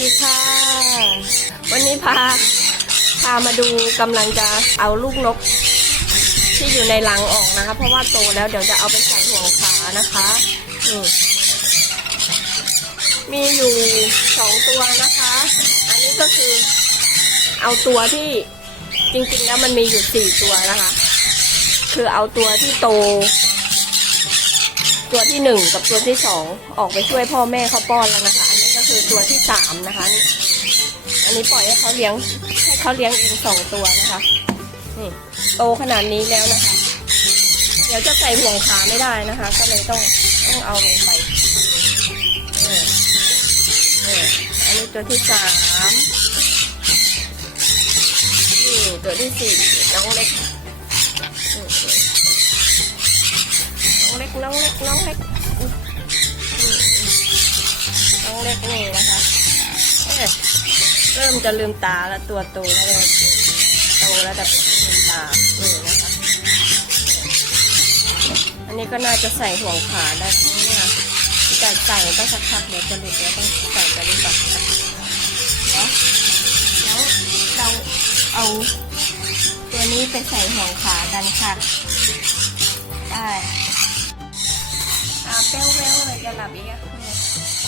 ดีค่ะ วันนี้พา พามาดูกำลังจะเอาลูกนก ที่อยู่ในรังออกนะคะ เพราะว่าโตแล้วเดี๋ยวจะเอาไปใส่ห่วงขานะคะนี่มีอยู่สองตัวนะคะ อันนี้ก็คือเอาตัวที่จริงๆแล้วมันมีอยู่สี่ตัวนะคะ คือเอาตัวที่โต ตัวที่หนึ่งกับตัวที่สองออกไปช่วยพ่อแม่เขาป้อนแล้วนะคะามนะคะนี่อันนี้ปล่อยให้เขาเลี้ยงให้เขาเลี้ยงเองสองตัวนะคะนี่โตขนาดนี้แล้วนะคะ เดี๋ยวจะใส่ห่วงขาไม่ได้นะคะ ก็เลยต้องต้องเอาลงไปอันนี้ตัวที่สามนี่ตัวที่สี่น้องเล็กน้องเล็กน้องเล็กน้องเล็กน้องเล็กนี่นะคะ เริ่มจะลืมตาแล้วตัวโตแล้วเลยโตแล้วแต่ลืมตานี่นะคะอันนี้ก็น่าจะใส่ห่วงขาได้เนี่ยแต่ใส่ต้องสักพักเดี๋ยวจะหลุดเดี๋ยวต้องใส่ไปดีกว่าแล้วแล้วเราเอาตัวนี้ไปใส่ห่วงขากันค่ะได้อาเป้วเวลเลยจะหลับอีกอะเนี่ย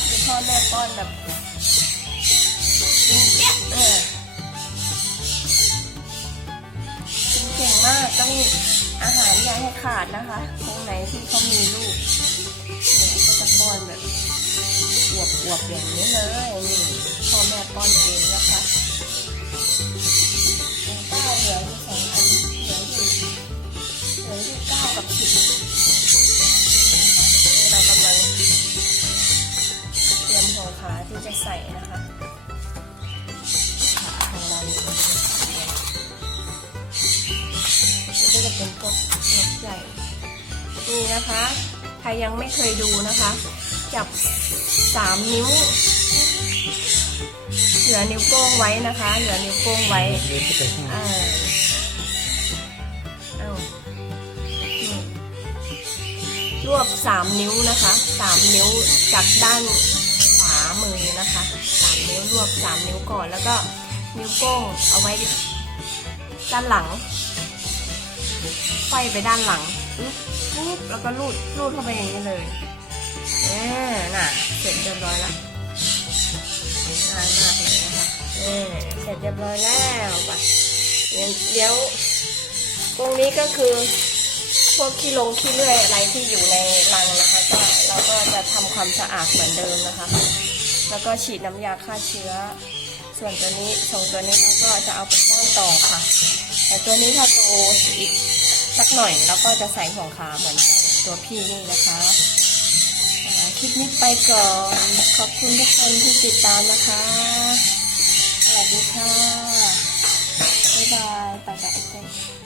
เดี๋ยวพ่อแม่ป้อนแบบ เปี้ยเออกินเก่งมากต้องอาหารอย่าให้ขาดนะคะตรงไหนที่เขามีลูกเนี่ยก็จะป้อนแบบอวบอวบอย่างนี้เลยนี่พ่อแม่ป้อนเองนะคะเก้าเหลือสองอันเหลืออยู่เหลืออยู่เก้ากับสิบเรากำลังเตรียมหัวขาที่จะใส่นะคะ นี่ก็จะเป็นพวกนกใหญ่นี่นะคะ ใครยังไม่เคยดูนะคะ จับสามนิ้ว เหลือนิ้วโป้งไว้นะคะ เหลือนิ้วโป้งไว้เออเอารวบสามนิ้วนะคะสามนิ้วจากด้านขวามือนะคะสามนิ้วรวบสามนิ้วก่อนแล้วก็ นิ้วโป้งเอาไว้ด้านหลังไฟไปด้านหลังปุ๊บปุ๊บแล้วก็ลูดลูดเข้าไปอย่างนี้เลยเออน่ะ เสร็จเรียบร้อยแล้วง่ายมากเลยนะคะเออเสร็จเรียบร้อยแล้วไปเดี๋ยวเดี๋ยวตรงนี้ก็คือพวกขี้ลงขี้เลื่อยอะไรที่อยู่ในรังนะคะก็เราก็จะทำความสะอาดเหมือนเดิมนะคะ แล้วก็ฉีดน้ำยาฆ่าเชื้อ ส่วนตัวนี้สองตัวนี้เราก็จะเอาไปป้อนต่อค่ะ แต่ตัวนี้ถ้าโตอีกสักหน่อยเราก็จะใส่ห่วงขาเหมือนตัวพี่นี่นะคะคลิปนี้ไปก่อน ขอบคุณทุกคนที่ติดตามนะคะ สวัสดีค่ะ บ๊ายบายไปกับไอเจ